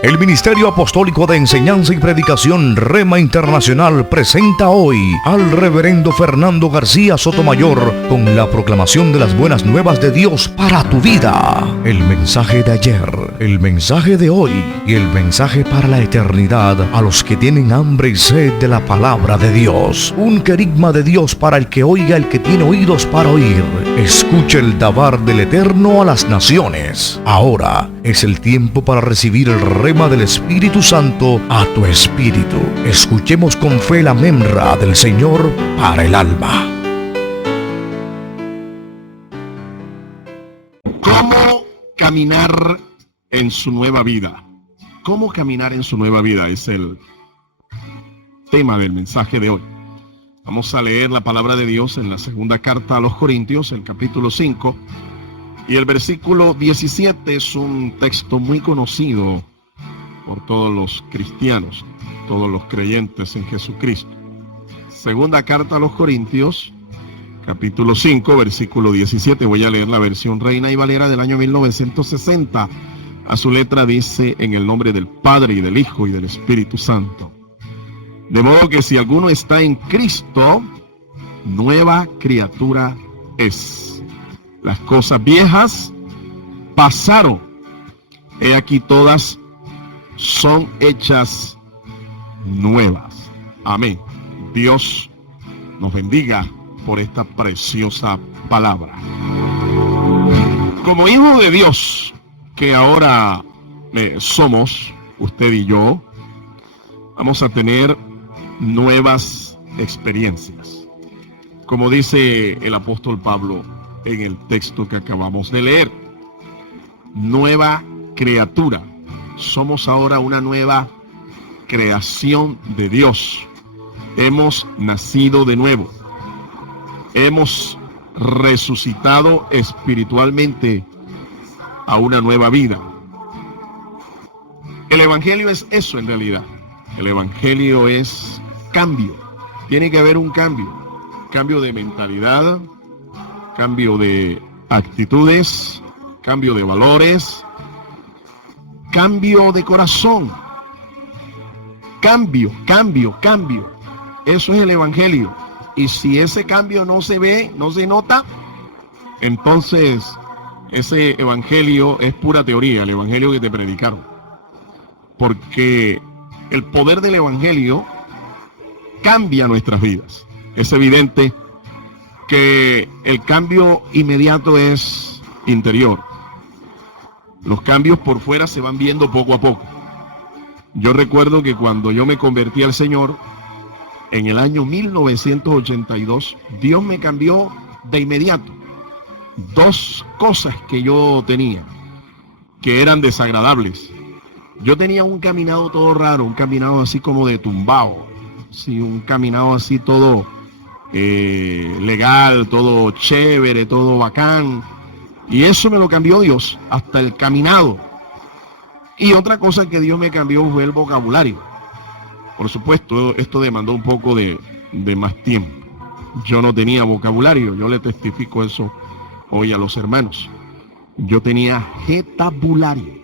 El Ministerio Apostólico de Enseñanza y Predicación Rema Internacional presenta hoy al Reverendo Fernando García Sotomayor con la proclamación de las buenas nuevas de Dios para tu vida. El mensaje de ayer, el mensaje de hoy y el mensaje para la eternidad a los que tienen hambre y sed de la palabra de Dios. Un querigma de Dios para el que oiga, el que tiene oídos para oír. Escuche el dabar del Eterno a las naciones. Ahora es el tiempo para recibir el rema del Espíritu Santo a tu espíritu. Escuchemos con fe la memra del Señor para el alma. ¿Cómo caminar en su nueva vida? ¿Cómo caminar en su nueva vida? Es el tema del mensaje de hoy. Vamos a leer la palabra de Dios en la segunda carta a los Corintios, el capítulo 5. Y el versículo 17 es un texto muy conocido por todos los cristianos, todos los creyentes en Jesucristo. Segunda carta a los Corintios, capítulo 5, versículo 17. Voy a leer la versión Reina y Valera del año 1960. A su letra dice: en el nombre del Padre y del Hijo y del Espíritu Santo. De modo que si alguno está en Cristo, nueva criatura es. Las cosas viejas pasaron, he aquí todas son hechas nuevas. Amén. Dios nos bendiga por esta preciosa palabra. Como hijos de Dios que ahora somos, usted y yo, vamos a tener nuevas experiencias. Como dice el apóstol Pablo en el texto que acabamos de leer, nueva criatura. Somos ahora una nueva creación de Dios. Hemos nacido de nuevo. Hemos resucitado espiritualmente a una nueva vida. El Evangelio es eso en realidad. El Evangelio es cambio. Tiene que haber un cambio. Cambio de mentalidad, cambio de actitudes, cambio de valores, cambio de corazón. Cambio. Eso es el Evangelio. Y si ese cambio no se ve, no se nota, entonces ese Evangelio es pura teoría, el Evangelio que te predicaron. Porque el poder del Evangelio cambia nuestras vidas. Es evidente que el cambio inmediato es interior. Los cambios por fuera se van viendo poco a poco. Yo recuerdo que cuando yo me convertí al Señor, en el año 1982, Dios me cambió de inmediato. Dos cosas que yo tenía, que eran desagradables. Yo tenía un caminado todo raro, un caminado así como de tumbao, sí, un caminado así todo legal, todo chévere, todo bacán, y eso me lo cambió Dios, hasta el caminado. Y otra cosa que Dios me cambió fue el vocabulario. Por supuesto, esto demandó un poco de más tiempo. Yo no tenía vocabulario, yo le testifico eso hoy a los hermanos. Yo tenía jetabulario.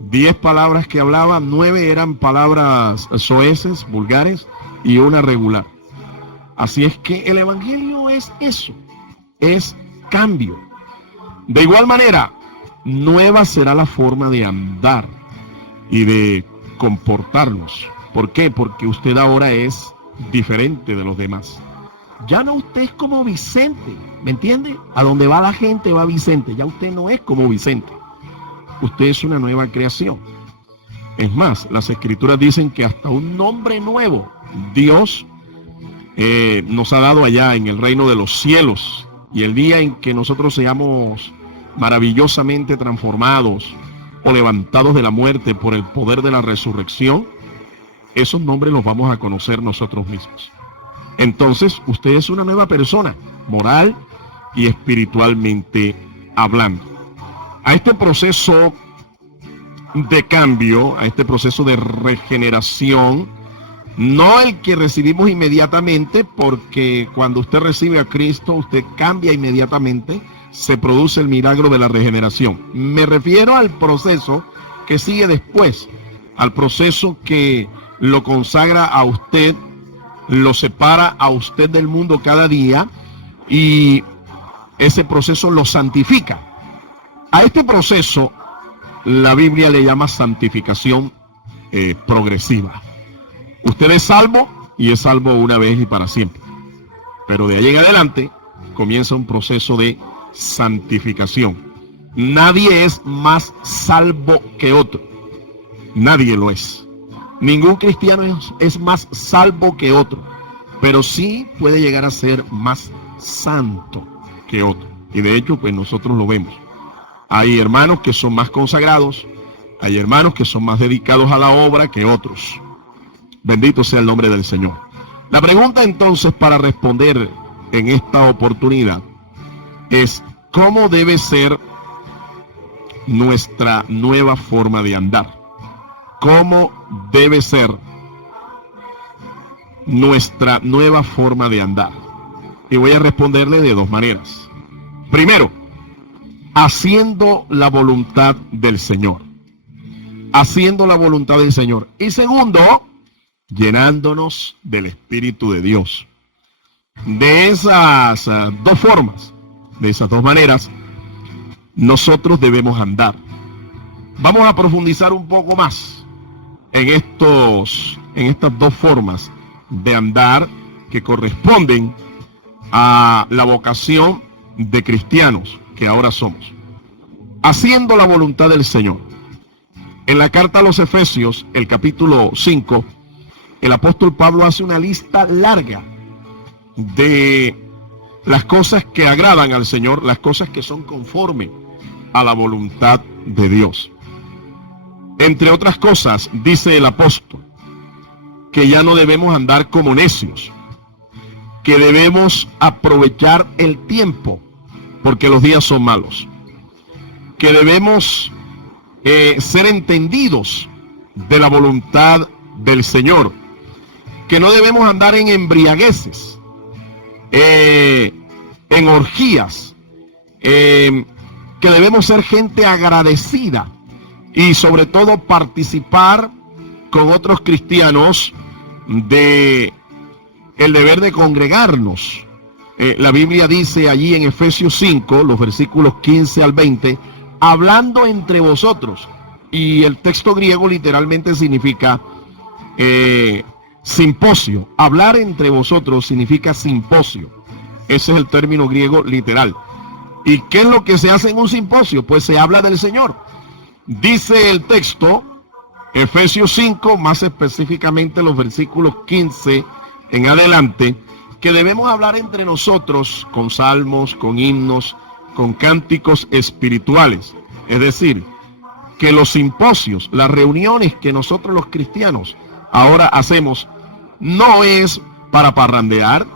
10 palabras que hablaba, 9 eran palabras soeces, vulgares, y una regular. Así es que el Evangelio es eso, es cambio. De igual manera, nueva será la forma de andar y de comportarnos. ¿Por qué? Porque usted ahora es diferente de los demás. Ya no usted es como Vicente, ¿me entiende? A donde va la gente va Vicente, ya usted no es como Vicente. Usted es una nueva creación. Es más, las Escrituras dicen que hasta un nombre nuevo Dios nos ha dado allá en el reino de los cielos. Y el día en que nosotros seamos maravillosamente transformados o levantados de la muerte por el poder de la resurrección, esos nombres los vamos a conocer nosotros mismos. Entonces, usted es una nueva persona, moral y espiritualmente hablando. A este proceso de cambio, a este proceso de regeneración, no el que recibimos inmediatamente, porque cuando usted recibe a Cristo, usted cambia inmediatamente, se produce el milagro de la regeneración. Me refiero al proceso que sigue después, al proceso que lo consagra a usted, lo separa a usted del mundo cada día y ese proceso lo santifica. A este proceso la Biblia le llama santificación progresiva. Usted es salvo y es salvo una vez y para siempre. Pero de ahí en adelante comienza un proceso de santificación. Nadie es más salvo que otro. Nadie lo es. Ningún cristiano es más salvo que otro, pero sí puede llegar a ser más santo que otro. Y de hecho, pues nosotros lo vemos. Hay hermanos que son más consagrados, hay hermanos que son más dedicados a la obra que otros. Bendito sea el nombre del Señor. La pregunta entonces para responder en esta oportunidad es: ¿cómo debe ser nuestra nueva forma de andar? ¿Cómo debe ser nuestra nueva forma de andar? Y voy a responderle de dos maneras. Primero, haciendo la voluntad del Señor. Haciendo la voluntad del Señor. Y segundo, llenándonos del Espíritu de Dios. De esas dos formas, de esas dos maneras, nosotros debemos andar. Vamos a profundizar un poco más en estas dos formas de andar que corresponden a la vocación de cristianos que ahora somos. Haciendo la voluntad del Señor. En la carta a los Efesios, el capítulo 5, el apóstol Pablo hace una lista larga de las cosas que agradan al Señor, las cosas que son conforme a la voluntad de Dios. Entre otras cosas, dice el apóstol, que ya no debemos andar como necios, que debemos aprovechar el tiempo, porque los días son malos, que debemos ser entendidos de la voluntad del Señor, que no debemos andar en embriagueces, en orgías, que debemos ser gente agradecida y sobre todo participar con otros cristianos de el deber de congregarnos. La Biblia dice allí en Efesios 5, los versículos 15 al 20, hablando entre vosotros. Y el texto griego literalmente significa simposio. Hablar entre vosotros significa simposio. Ese es el término griego literal. ¿Y qué es lo que se hace en un simposio? Pues se habla del Señor. Dice el texto, Efesios 5, más específicamente los versículos 15 en adelante, que debemos hablar entre nosotros con salmos, con himnos, con cánticos espirituales. Es decir, que los simposios, las reuniones que nosotros los cristianos ahora hacemos, no es para parrandear,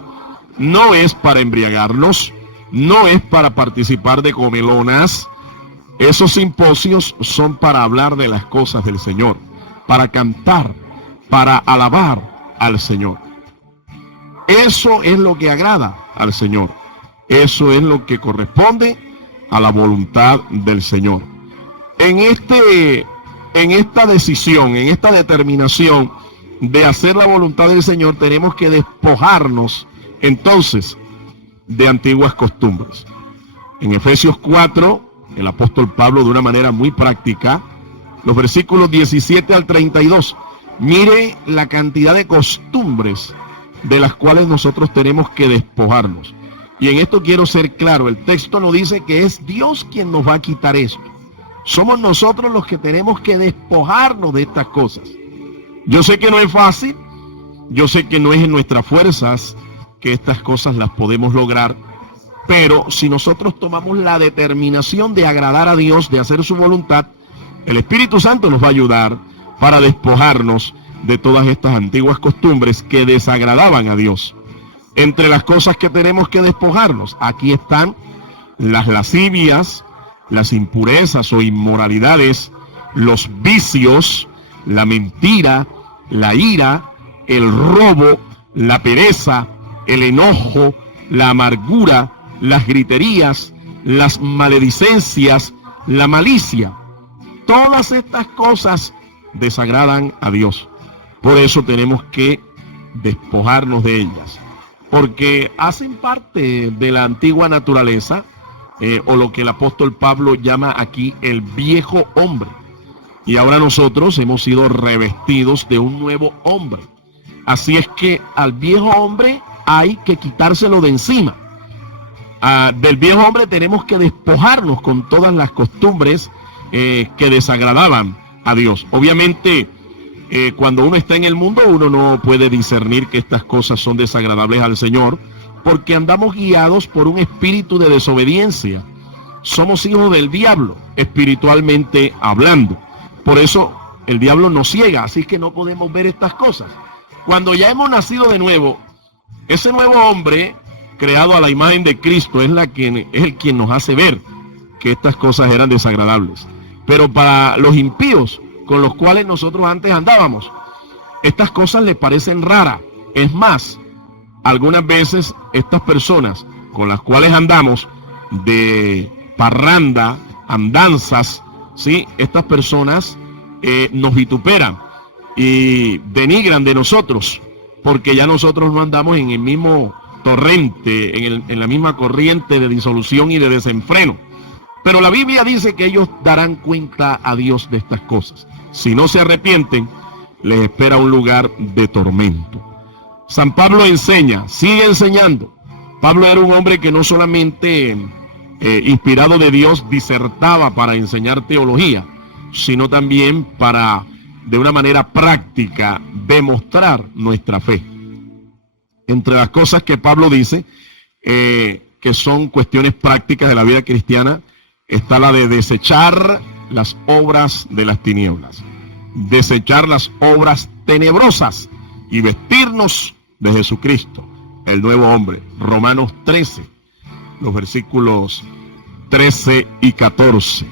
no es para embriagarnos, no es para participar de comelonas. Esos simposios son para hablar de las cosas del Señor, para cantar, para alabar al Señor. Eso es lo que agrada al Señor. Eso es lo que corresponde a la voluntad del Señor. En esta decisión, en esta determinación de hacer la voluntad del Señor, tenemos que despojarnos entonces de antiguas costumbres. En Efesios 4, el apóstol Pablo, de una manera muy práctica, los versículos 17 al 32, mire la cantidad de costumbres de las cuales nosotros tenemos que despojarnos. Y en esto quiero ser claro, el texto no dice que es Dios quien nos va a quitar esto. Somos nosotros los que tenemos que despojarnos de estas cosas. Yo sé que no es fácil, yo sé que no es en nuestras fuerzas que estas cosas las podemos lograr, pero si nosotros tomamos la determinación de agradar a Dios, de hacer su voluntad, el Espíritu Santo nos va a ayudar para despojarnos de todas estas antiguas costumbres que desagradaban a Dios. Entre las cosas que tenemos que despojarnos, aquí están las lascivias, las impurezas o inmoralidades, los vicios, la mentira, la ira, el robo, la pereza, el enojo, la amargura, las griterías, las maledicencias, la malicia. todas estas cosas desagradan a Dios. Por eso tenemos que despojarnos de ellas, porque hacen parte de la antigua naturaleza, o lo que el apóstol Pablo llama aquí el viejo hombre. Y ahora nosotros hemos sido revestidos de un nuevo hombre. Así es que al viejo hombre hay que quitárselo de encima. Del viejo hombre tenemos que despojarnos con todas las costumbres que desagradaban a Dios. Obviamente, cuando uno está en el mundo, uno no puede discernir que estas cosas son desagradables al Señor, porque andamos guiados por un espíritu de desobediencia. Somos hijos del diablo, espiritualmente hablando. Por eso el diablo nos ciega, así que no podemos ver estas cosas. Cuando ya hemos nacido de nuevo, ese nuevo hombre, creado a la imagen de Cristo, es el quien nos hace ver que estas cosas eran desagradables. Pero para los impíos, con los cuales nosotros antes andábamos, estas cosas les parecen raras. Es más, algunas veces estas personas con las cuales andamos de parranda, andanzas, ¿sí? Estas personas nos vituperan y denigran de nosotros, porque ya nosotros no andamos en el mismo torrente, en la misma corriente de disolución y de desenfreno. Pero la Biblia dice que ellos darán cuenta a Dios de estas cosas. Si no se arrepienten, les espera un lugar de tormento. San Pablo enseña, sigue enseñando. Pablo era un hombre que no solamente inspirado de Dios disertaba para enseñar teología, sino también para, de una manera práctica, demostrar nuestra fe. Entre las cosas que Pablo dice, que son cuestiones prácticas de la vida cristiana, está la de desechar las obras de las tinieblas, desechar las obras tenebrosas y vestirnos de Jesucristo, el nuevo hombre. Romanos 13, los versículos 13 y 14.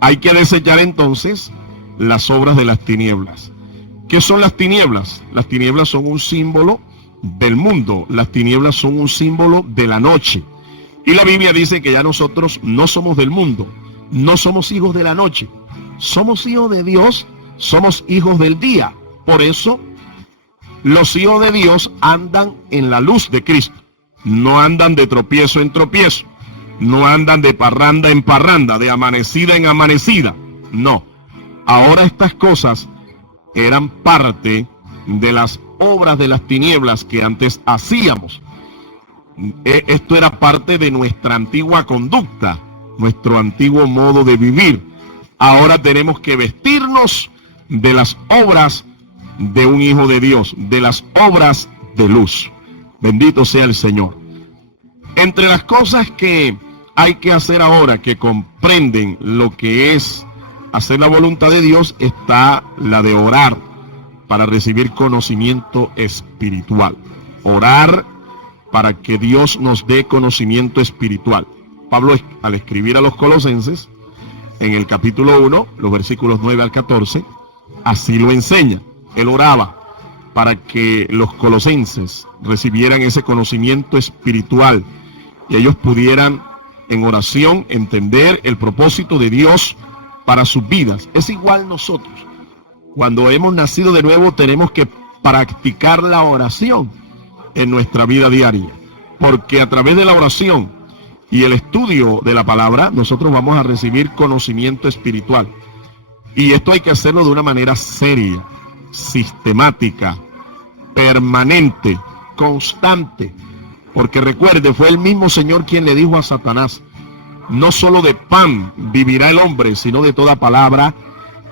Hay que desechar entonces las obras de las tinieblas. ¿Qué son las tinieblas? Las tinieblas son un símbolo del mundo, las tinieblas son un símbolo de la noche. Y la Biblia dice que ya nosotros no somos del mundo, no somos hijos de la noche, somos hijos de Dios, somos hijos del día. Por eso, los hijos de Dios andan en la luz de Cristo, no andan de tropiezo en tropiezo, no andan de parranda en parranda, de amanecida en amanecida, no. Ahora estas cosas eran parte de las obras de las tinieblas que antes hacíamos. Esto era parte de nuestra antigua conducta, nuestro antiguo modo de vivir. Ahora tenemos que vestirnos de las obras de un hijo de Dios, de las obras de luz. Bendito sea el Señor. Entre las cosas que hay que hacer ahora, que comprenden lo que es hacer la voluntad de Dios, está la de orar para recibir conocimiento espiritual. Orar para que Dios nos dé conocimiento espiritual. Pablo, al escribir a los Colosenses, en el capítulo 1, los versículos 9 al 14, así lo enseña. Él oraba para que los colosenses recibieran ese conocimiento espiritual y ellos pudieran en oración entender el propósito de Dios para sus vidas. Es igual nosotros. Cuando hemos nacido de nuevo tenemos que practicar la oración en nuestra vida diaria, porque a través de la oración y el estudio de la palabra nosotros vamos a recibir conocimiento espiritual, y esto hay que hacerlo de una manera seria, sistemática, permanente, constante, porque recuerde, fue el mismo Señor quien le dijo a Satanás: no solo de pan vivirá el hombre, sino de toda palabra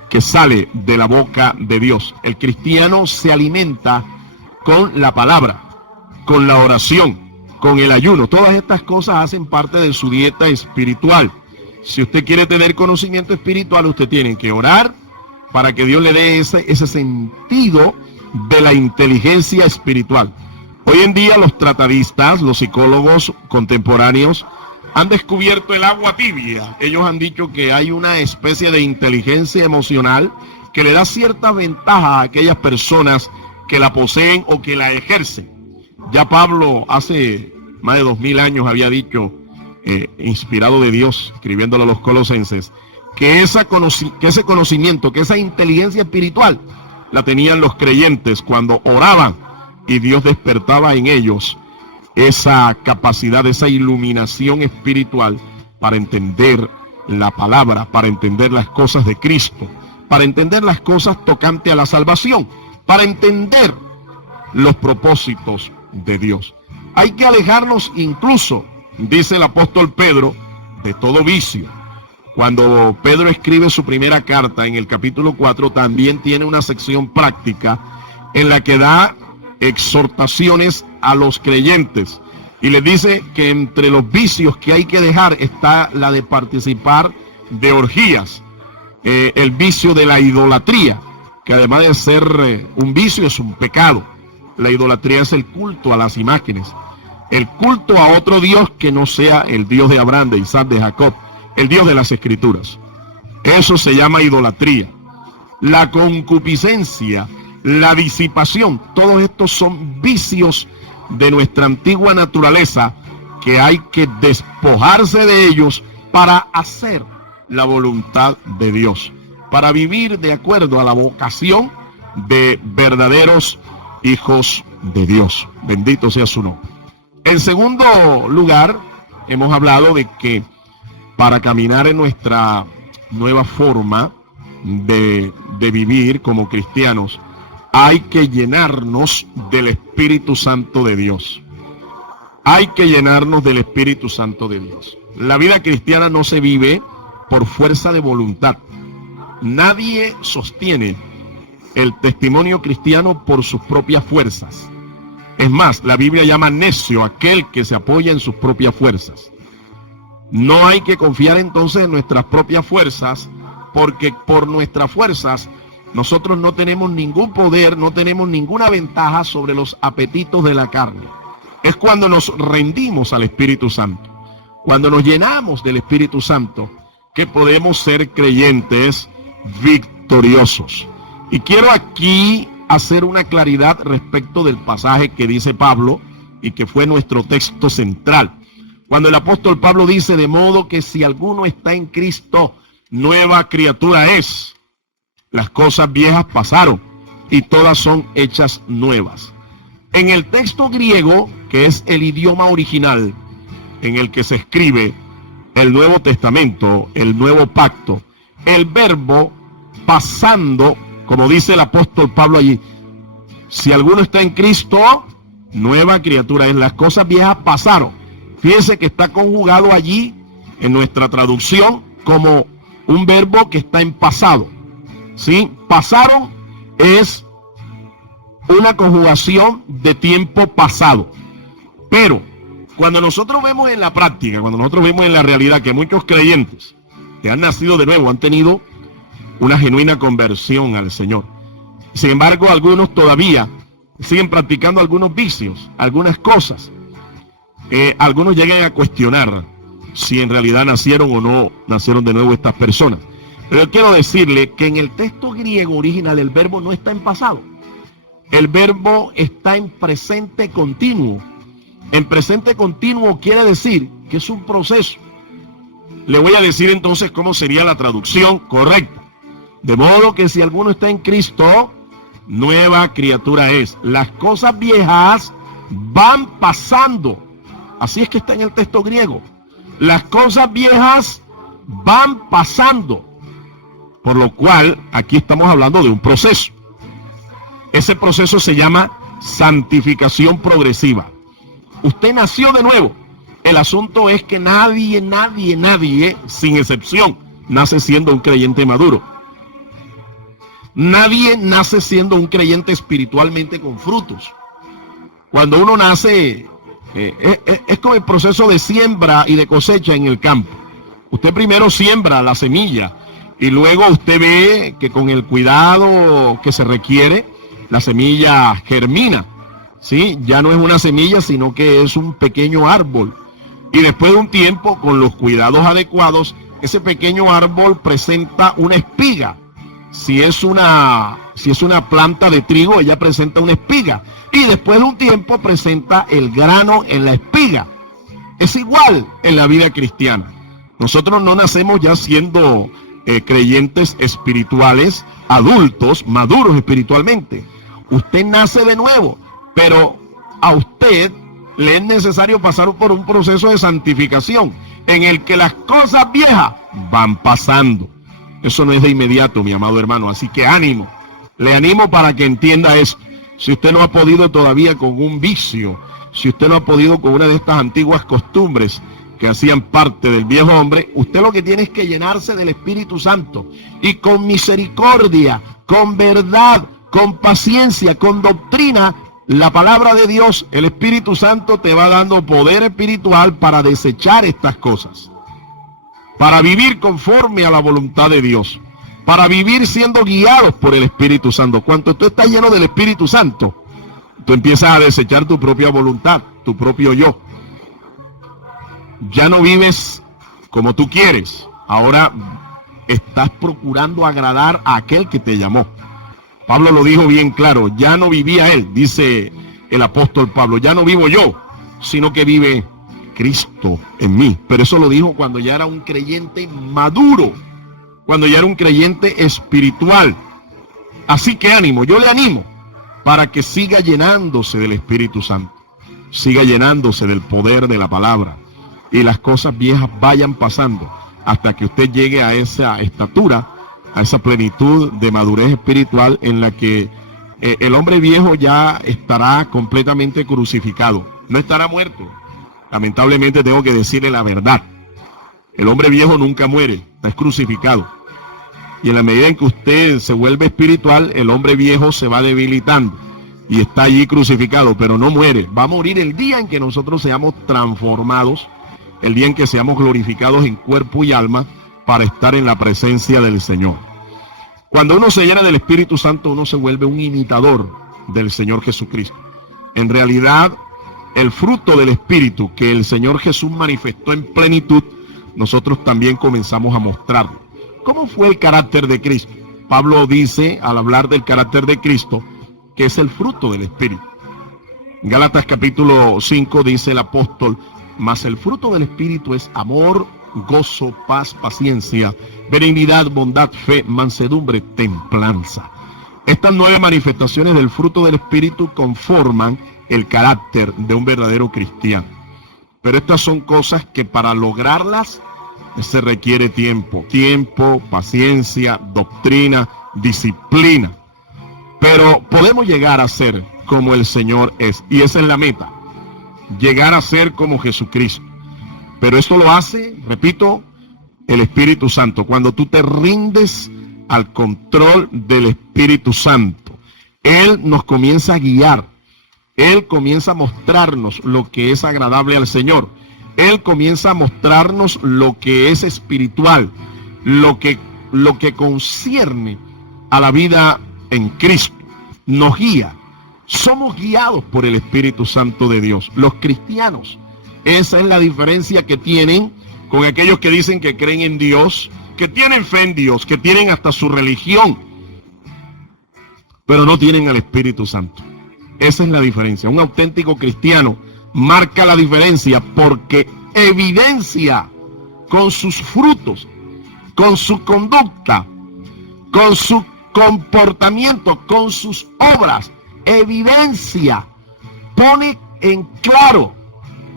que sale de la boca de Dios. El cristiano se alimenta con la palabra, con la oración, con el ayuno. Todas estas cosas hacen parte de su dieta espiritual. Si usted quiere tener conocimiento espiritual, usted tiene que orar para que Dios le dé ese sentido de la inteligencia espiritual. Hoy en día los tratadistas, los psicólogos contemporáneos han descubierto el agua tibia. Ellos han dicho que hay una especie de inteligencia emocional que le da cierta ventaja a aquellas personas que la poseen o que la ejercen. Ya Pablo hace más de 2000 años había dicho, inspirado de Dios, escribiéndolo a los colosenses, que ese conocimiento, que esa inteligencia espiritual la tenían los creyentes cuando oraban y Dios despertaba en ellos esa capacidad, esa iluminación espiritual para entender la palabra, para entender las cosas de Cristo, para entender las cosas tocante a la salvación, para entender los propósitos de Dios. Hay que alejarnos incluso, dice el apóstol Pedro, de todo vicio. Cuando Pedro escribe su primera carta en el capítulo 4, también tiene una sección práctica en la que da exhortaciones a los creyentes y les dice que entre los vicios que hay que dejar está la de participar de orgías, el vicio de la idolatría, que además de ser un vicio es un pecado. La idolatría es el culto a las imágenes, el culto a otro Dios que no sea el Dios de Abraham, de Isaac, de Jacob, el Dios de las Escrituras. Eso se llama idolatría. La concupiscencia, la disipación, todos estos son vicios de nuestra antigua naturaleza que hay que despojarse de ellos para hacer la voluntad de Dios, para vivir de acuerdo a la vocación de verdaderos hijos de Dios. Bendito sea su nombre. En segundo lugar, hemos hablado de que para caminar en nuestra nueva forma de vivir como cristianos, hay que llenarnos del Espíritu Santo de Dios. Hay que llenarnos del Espíritu Santo de Dios. La vida cristiana no se vive por fuerza de voluntad. Nadie sostiene el testimonio cristiano por sus propias fuerzas. Es más, la Biblia llama necio a aquel que se apoya en sus propias fuerzas. No hay que confiar entonces en nuestras propias fuerzas, porque por nuestras fuerzas nosotros no tenemos ningún poder, no tenemos ninguna ventaja sobre los apetitos de la carne. Es cuando nos rendimos al Espíritu Santo, cuando nos llenamos del Espíritu Santo, que podemos ser creyentes victoriosos. Y quiero aquí hacer una claridad respecto del pasaje que dice Pablo y que fue nuestro texto central. Cuando el apóstol Pablo dice, de modo que si alguno está en Cristo, nueva criatura es. Las cosas viejas pasaron y todas son hechas nuevas. En el texto griego, que es el idioma original en el que se escribe el Nuevo Testamento, el Nuevo Pacto, el verbo pasando, como dice el apóstol Pablo allí, si alguno está en Cristo, nueva criatura es. Las cosas viejas pasaron. Fíjense que está conjugado allí en nuestra traducción como un verbo que está en pasado. ¿Sí? Pasaron es una conjugación de tiempo pasado. Pero cuando nosotros vemos en la práctica, cuando nosotros vemos en la realidad que muchos creyentes que han nacido de nuevo, han tenido una genuina conversión al Señor. Sin embargo, algunos todavía siguen practicando algunos vicios, algunas cosas. Algunos llegan a cuestionar si en realidad nacieron o no nacieron de nuevo estas personas. Pero yo quiero decirle que en el texto griego original el verbo no está en pasado. El verbo está en presente continuo. En presente continuo quiere decir que es un proceso. Le voy a decir entonces cómo sería la traducción correcta. De modo que si alguno está en Cristo, nueva criatura es. Las cosas viejas van pasando. Así es que está en el texto griego. Las cosas viejas van pasando. Por lo cual, aquí estamos hablando de un proceso. Ese proceso se llama santificación progresiva. Usted nació de nuevo. El asunto es que nadie, sin excepción, nace siendo un creyente maduro. Nadie nace siendo un creyente espiritualmente con frutos. Cuando uno nace, es como el proceso de siembra y de cosecha en el campo. Usted primero siembra la semilla y luego usted ve que con el cuidado que se requiere, la semilla germina. ¿Sí? Ya no es una semilla, sino que es un pequeño árbol. Y después de un tiempo, con los cuidados adecuados, ese pequeño árbol presenta una espiga. Si es una planta de trigo, ella presenta una espiga. Y después de un tiempo presenta el grano en la espiga. Es igual en la vida cristiana. Nosotros no nacemos ya siendo creyentes espirituales, adultos, maduros espiritualmente. Usted nace de nuevo, pero a usted le es necesario pasar por un proceso de santificación en el que las cosas viejas van pasando. Eso no es de inmediato, mi amado hermano, así que ánimo. Le animo para que entienda eso. Si usted no ha podido todavía con un vicio, si usted no ha podido con una de estas antiguas costumbres que hacían parte del viejo hombre, usted lo que tiene es que llenarse del Espíritu Santo y con misericordia, con verdad, con paciencia, con doctrina, la palabra de Dios, el Espíritu Santo te va dando poder espiritual para desechar estas cosas, para vivir conforme a la voluntad de Dios, para vivir siendo guiados por el Espíritu Santo. Cuando tú estás lleno del Espíritu Santo, tú empiezas a desechar tu propia voluntad, tu propio yo. Ya no vives como tú quieres, ahora estás procurando agradar a aquel que te llamó. Pablo lo dijo bien claro, ya no vivía él, dice el apóstol Pablo, ya no vivo yo, sino que vive Cristo en mí. Pero eso lo dijo cuando ya era un creyente maduro, cuando ya era un creyente espiritual. Así que ánimo, yo le animo para que siga llenándose del Espíritu Santo, siga llenándose del poder de la palabra, y las cosas viejas vayan pasando hasta que usted llegue a esa estatura, a esa plenitud de madurez espiritual en la que el hombre viejo ya estará completamente crucificado, no estará muerto. Lamentablemente tengo que decirle la verdad, el hombre viejo nunca muere, está crucificado. Y en la medida en que usted se vuelve espiritual, el hombre viejo se va debilitando y está allí crucificado, pero no muere. Va a morir el día en que nosotros seamos transformados, el día en que seamos glorificados en cuerpo y alma para estar en la presencia del Señor. Cuando uno se llena del Espíritu Santo, uno se vuelve un imitador del Señor Jesucristo. En realidad, el fruto del Espíritu que el Señor Jesús manifestó en plenitud, nosotros también comenzamos a mostrarlo. ¿Cómo fue el carácter de Cristo? Pablo dice, al hablar del carácter de Cristo, que es el fruto del Espíritu. En Gálatas capítulo 5 dice el apóstol, mas el fruto del Espíritu es amor, gozo, paz, paciencia, benignidad, bondad, fe, mansedumbre, templanza. Estas 9 manifestaciones del fruto del Espíritu conforman el carácter de un verdadero cristiano. Pero estas son cosas que para lograrlas se requiere tiempo, paciencia, doctrina, disciplina. Pero podemos llegar a ser como el Señor es, y esa es la meta, llegar a ser como Jesucristo. Pero esto lo hace, repito, el Espíritu Santo. Cuando tú te rindes al control del Espíritu Santo, Él nos comienza a guiar, Él comienza a mostrarnos lo que es agradable al Señor. Él comienza a mostrarnos lo que es espiritual, lo que concierne a la vida en Cristo. Nos guía. Somos guiados por el Espíritu Santo de Dios. Los cristianos, esa es la diferencia que tienen con aquellos que dicen que creen en Dios, que tienen fe en Dios, que tienen hasta su religión, pero no tienen al Espíritu Santo. Esa es la diferencia. Un auténtico cristiano marca la diferencia porque evidencia con sus frutos, con su conducta, con su comportamiento, con sus obras, evidencia, pone en claro,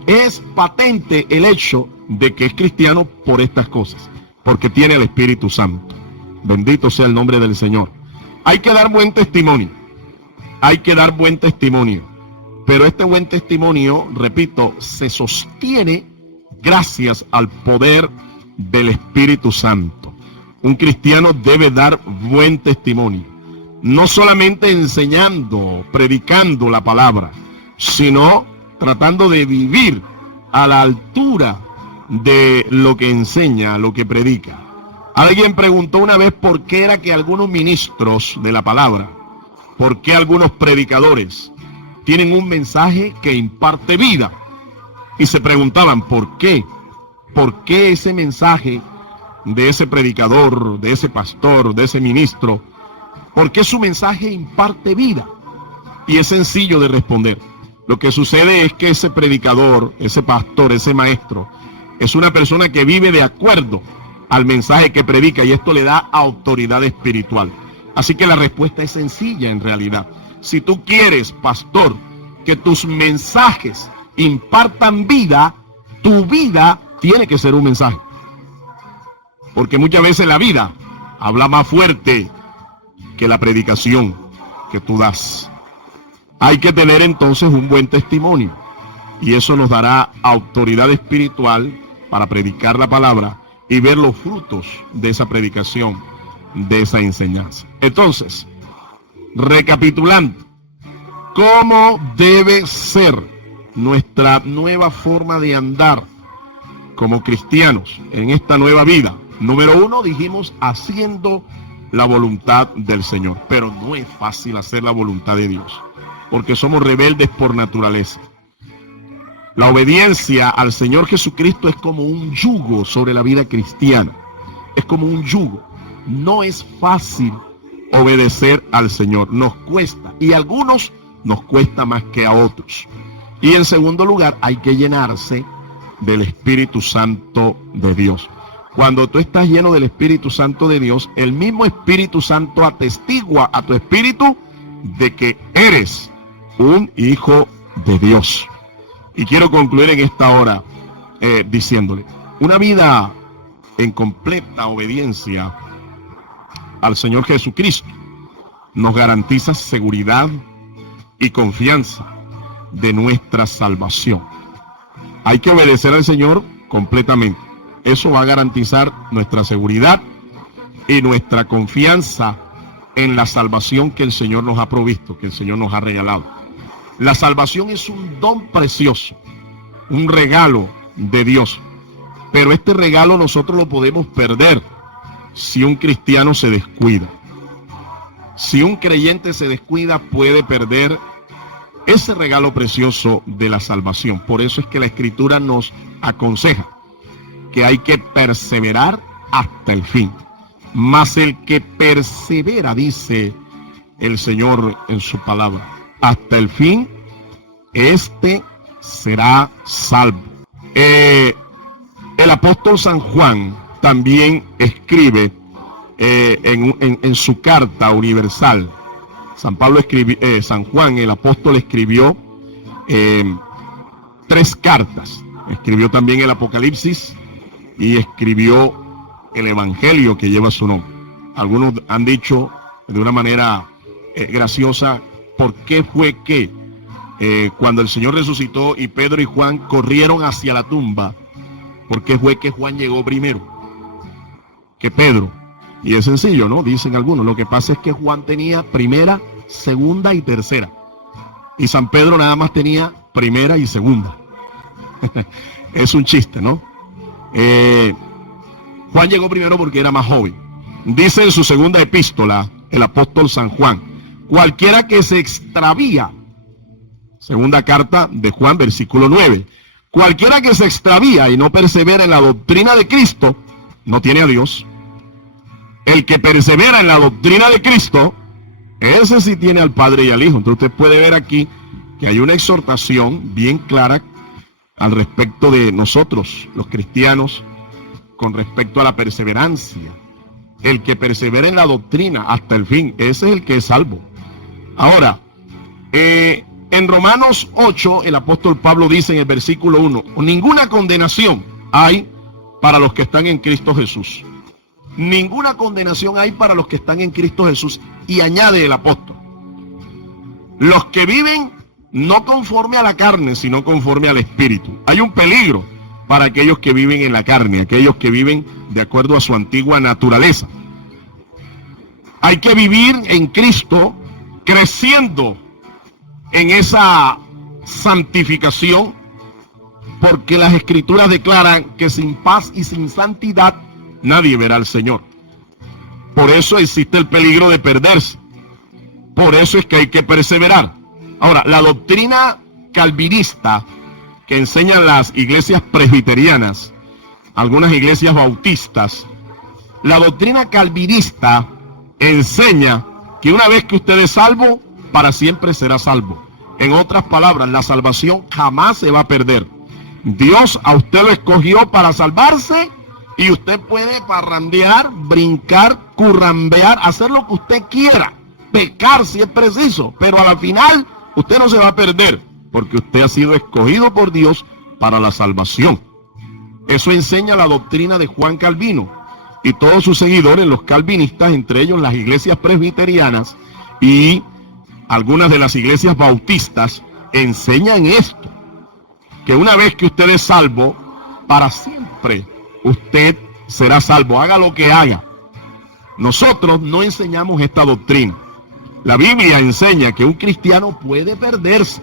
es patente el hecho de que es cristiano por estas cosas, porque tiene el Espíritu Santo. Bendito sea el nombre del Señor. Hay que dar buen testimonio, hay que dar buen testimonio. Pero este buen testimonio, repito, se sostiene gracias al poder del Espíritu Santo. Un cristiano debe dar buen testimonio, no solamente enseñando, predicando la palabra, sino tratando de vivir a la altura de lo que enseña, lo que predica. Alguien preguntó una vez por qué era que algunos ministros de la palabra, por qué algunos predicadores tienen un mensaje que imparte vida. Y se preguntaban, ¿por qué? ¿Por qué ese mensaje de ese predicador, de ese pastor, de ese ministro, por qué su mensaje imparte vida? Y es sencillo de responder. Lo que sucede es que ese predicador, ese pastor, ese maestro, es una persona que vive de acuerdo al mensaje que predica, y esto le da autoridad espiritual. Así que la respuesta es sencilla en realidad. Si tú quieres, pastor, que tus mensajes impartan vida, tu vida tiene que ser un mensaje. Porque muchas veces la vida habla más fuerte que la predicación que tú das. Hay que tener entonces un buen testimonio, y eso nos dará autoridad espiritual para predicar la palabra y ver los frutos de esa predicación, de esa enseñanza. Entonces, recapitulando, ¿cómo debe ser nuestra nueva forma de andar como cristianos en esta nueva vida? Número 1, dijimos, haciendo la voluntad del Señor. Pero no es fácil hacer la voluntad de Dios, porque somos rebeldes por naturaleza. La obediencia al Señor Jesucristo es como un yugo sobre la vida cristiana. Es como un yugo. No es fácil obedecer al Señor. Nos cuesta. Y a algunos nos cuesta más que a otros. Y en segundo lugar, hay que llenarse del Espíritu Santo de Dios. Cuando tú estás lleno del Espíritu Santo de Dios, el mismo Espíritu Santo atestigua a tu espíritu de que eres un hijo de Dios. Y quiero concluir en esta hora diciéndole, una vida en completa obediencia al Señor Jesucristo nos garantiza seguridad y confianza de nuestra salvación. Hay que obedecer al Señor completamente. Eso va a garantizar nuestra seguridad y nuestra confianza en la salvación que el Señor nos ha provisto, que el Señor nos ha regalado. La salvación es un don precioso, un regalo de Dios. Pero este regalo nosotros lo podemos perder si un cristiano se descuida. Si un creyente se descuida, puede perder ese regalo precioso de la salvación. Por eso es que la Escritura nos aconseja que hay que perseverar hasta el fin. Mas el que persevera, dice el Señor en su palabra, hasta el fin, este será salvo. El apóstol San Juan también escribe en su carta universal. San Juan, el apóstol, escribió 3 cartas. Escribió también el Apocalipsis y escribió el Evangelio que lleva su nombre. Algunos han dicho de una manera graciosa, ¿por qué fue que cuando el Señor resucitó y Pedro y Juan corrieron hacia la tumba, por qué fue que Juan llegó primero que Pedro? Y es sencillo, ¿no? Dicen algunos, lo que pasa es que Juan tenía primera, segunda y tercera, y San Pedro nada más tenía primera y segunda. Es un chiste, ¿no? Juan llegó primero porque era más joven. Dice en su segunda epístola el apóstol San Juan, cualquiera que se extravía, segunda carta de Juan, versículo 9, cualquiera que se extravía y no persevera en la doctrina de Cristo, no tiene a Dios. El que persevera en la doctrina de Cristo, ese sí tiene al Padre y al Hijo. Entonces usted puede ver aquí que hay una exhortación bien clara al respecto de nosotros, los cristianos, con respecto a la perseverancia. El que persevera en la doctrina hasta el fin, ese es el que es salvo. Ahora, en Romanos 8, el apóstol Pablo dice en el versículo 1, ninguna condenación hay para los que están en Cristo Jesús. Ninguna condenación hay para los que están en Cristo Jesús. Y añade el apóstol, los que viven no conforme a la carne, sino conforme al Espíritu. Hay un peligro para aquellos que viven en la carne, aquellos que viven de acuerdo a su antigua naturaleza. Hay que vivir en Cristo, creciendo en esa santificación, porque las Escrituras declaran que sin paz y sin santidad nadie verá al Señor. Por eso existe el peligro de perderse. Por eso es que hay que perseverar. Ahora, la doctrina calvinista que enseñan las iglesias presbiterianas, algunas iglesias bautistas, la doctrina calvinista enseña que una vez que usted es salvo, para siempre será salvo. En otras palabras, la salvación jamás se va a perder. Dios a usted lo escogió para salvarse Y usted puede parrandear, brincar, currambear, hacer lo que usted quiera, pecar si es preciso, pero a la final usted no se va a perder, porque usted ha sido escogido por Dios para la salvación. Eso enseña la doctrina de Juan Calvino y todos sus seguidores, los calvinistas, entre ellos las iglesias presbiterianas y algunas de las iglesias bautistas, enseñan esto, que una vez que usted es salvo, para siempre usted será salvo, haga lo que haga. Nosotros no enseñamos esta doctrina. La Biblia enseña que un cristiano puede perderse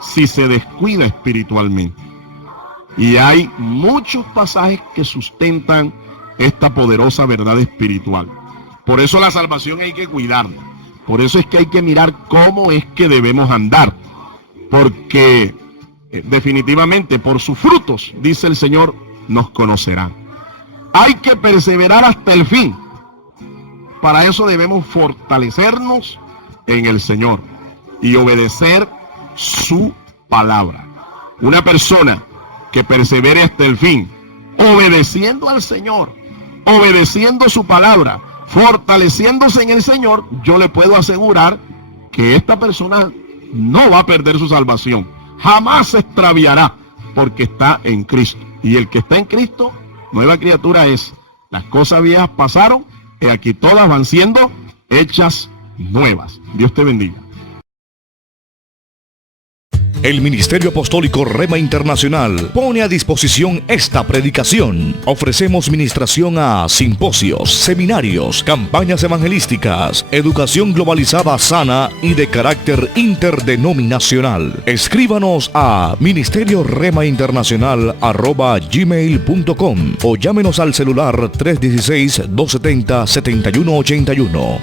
si se descuida espiritualmente. Y hay muchos pasajes que sustentan esta poderosa verdad espiritual. Por eso la salvación hay que cuidarla. Por eso es que hay que mirar cómo es que debemos andar. Porque definitivamente por sus frutos, dice el Señor, nos conocerán. Hay que perseverar hasta el fin. Para eso debemos fortalecernos en el Señor y obedecer su palabra. Una persona que persevere hasta el fin, obedeciendo al Señor, obedeciendo su palabra, fortaleciéndose en el Señor, yo le puedo asegurar que esta persona no va a perder su salvación, jamás se extraviará, porque está en Cristo. Y el que está en Cristo, nueva criatura es. Las cosas viejas pasaron, y aquí todas van siendo hechas nuevas. Dios te bendiga. El Ministerio Apostólico Rema Internacional pone a disposición esta predicación. Ofrecemos ministración a simposios, seminarios, campañas evangelísticas, educación globalizada sana y de carácter interdenominacional. Escríbanos a ministerioremainternacional@gmail.com o llámenos al celular 316-270-7181.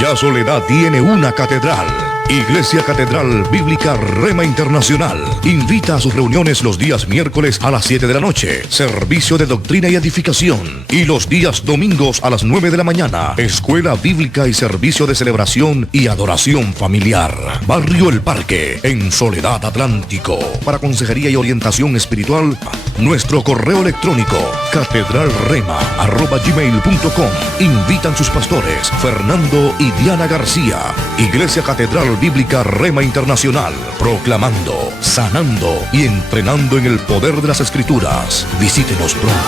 Ya Soledad tiene una catedral. Iglesia Catedral Bíblica Rema Internacional invita a sus reuniones los días miércoles a las 7 de la noche, servicio de doctrina y edificación, y los días domingos a las 9 de la mañana, escuela bíblica y servicio de celebración y adoración familiar. Barrio El Parque, en Soledad Atlántico. Para consejería y orientación espiritual, nuestro correo electrónico catedralrema@gmail.com. Invitan sus pastores Fernando y Diana García. Iglesia Catedral Bíblica Rema Internacional, proclamando, sanando y entrenando en el poder de las Escrituras. Visítenos pronto.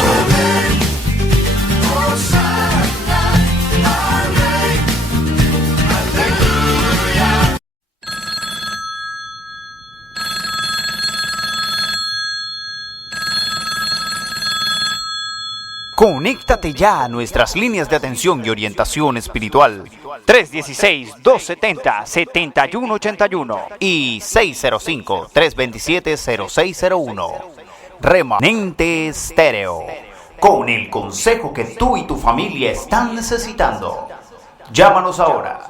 Conéctate ya a nuestras líneas de atención y orientación espiritual 316-270-7181 y 605-327-0601. Remanente Estéreo, con el consejo que tú y tu familia están necesitando. Llámanos ahora